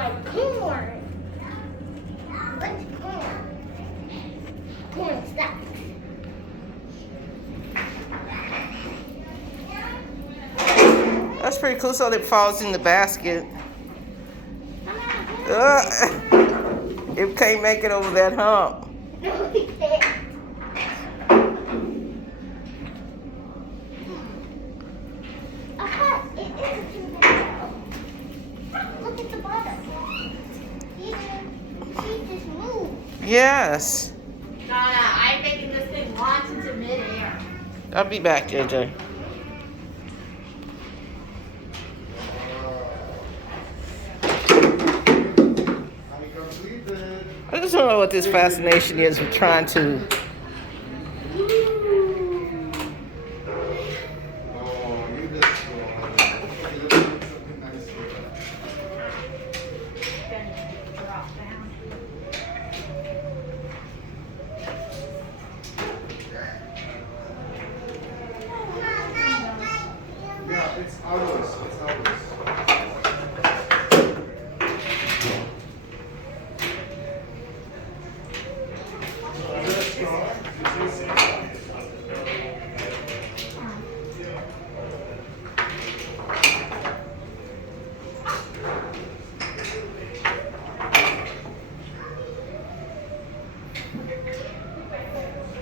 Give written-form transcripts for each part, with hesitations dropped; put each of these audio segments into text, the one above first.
like corn. What's corn? Corn stalks. That's pretty cool. So it falls in the basket. It can't make it over that hump. No, we can't. It is a tomato. Look at the bottom. See this move. Yes. Donna, I'm making this thing launch into midair. I'll be back, JJ. I just don't know what this fascination is with trying to. Yeah, it's ours. It's ours.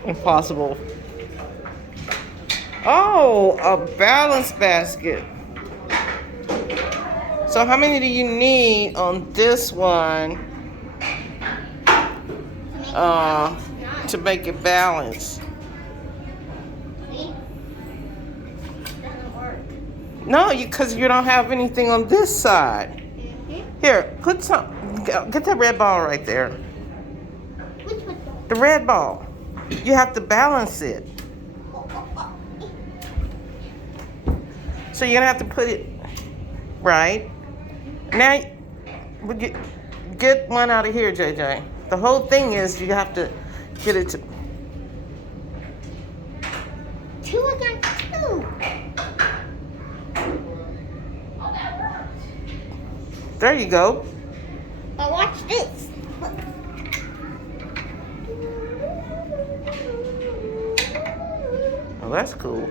Impossible. Oh, a balance basket. So how many do you need on this one to make it balance? See? Doesn't work. No, because you don't have anything on this side. Here, put some. Get that red ball right there. Which one? The red ball. You have to balance it. So you're gonna have to put it right. Now, we get one out of here, JJ. The whole thing is you have to get it to. Two against two. There you go. But watch this. Look. Oh, that's cool.